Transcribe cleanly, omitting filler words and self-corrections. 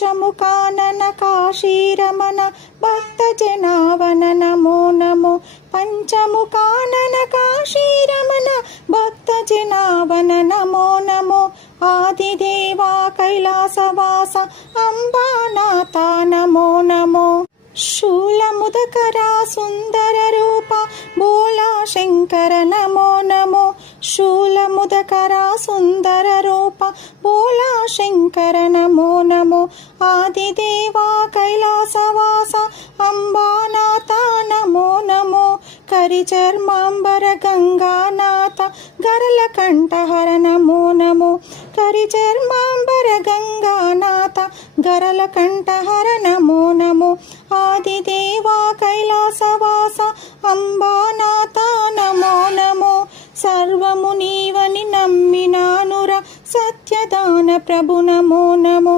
పంచముఖానన కాశీరమణ భక్త జనావన నమో నమో పంచముఖానన కాశీరమణ భక్త జనావన నమో నమో ఆదిదేవా కైలాసవాస అంబానాథ నమో నమో శూలముదకరా సుందర రూప భోలా శంకర నమో నమో శూలముదకరా సుందర రూప భోలా శంకర నమో నమో ఆదిదేవా కైలాసవాస అంబానాథ నమో నమో కరిచర్మాంబర గంగానాథ గరల కంఠహర నమో నమో కరిచర్మాంబర గంగానాథ గరల కంఠహర నమో నమో ఆదిదేవా కైలాసవాస అంబానాథ నమో నమో సర్వము నీవని నమ్మినానుర సత్యదాన ప్రభు నమో నమో